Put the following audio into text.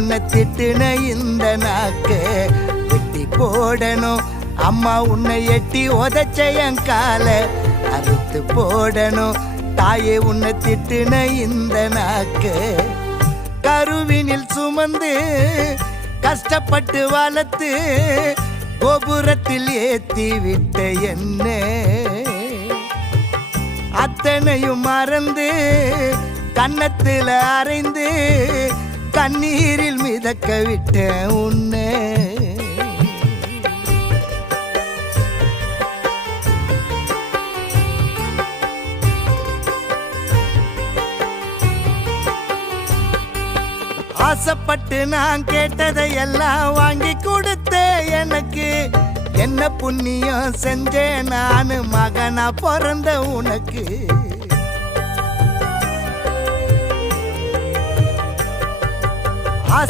உன்னை திட்டுன இந்த நாக்கு வெட்டி போடணும். அம்மா உன்னை எட்டி உதச்ச என் கால அறுத்து போடணும். தாயே உன்னை திட்டுன இந்த நாக்கு கருவினில் சுமந்து கஷ்டப்பட்டு வளர்த்து கோபுரத்தில் ஏத்தி விட்ட என்ன அத்தனையும் மறந்து கன்னத்தில் அரைந்து கண்ணீரில் மிதக்க விட்ட உன்னை ஆசைப்பட்டு நான் கேட்டதை எல்லாம் வாங்கி கொடுத்த எனக்கு என்ன புண்ணியம் செஞ்சேன் நான் மகனா பிறந்த உனக்கு.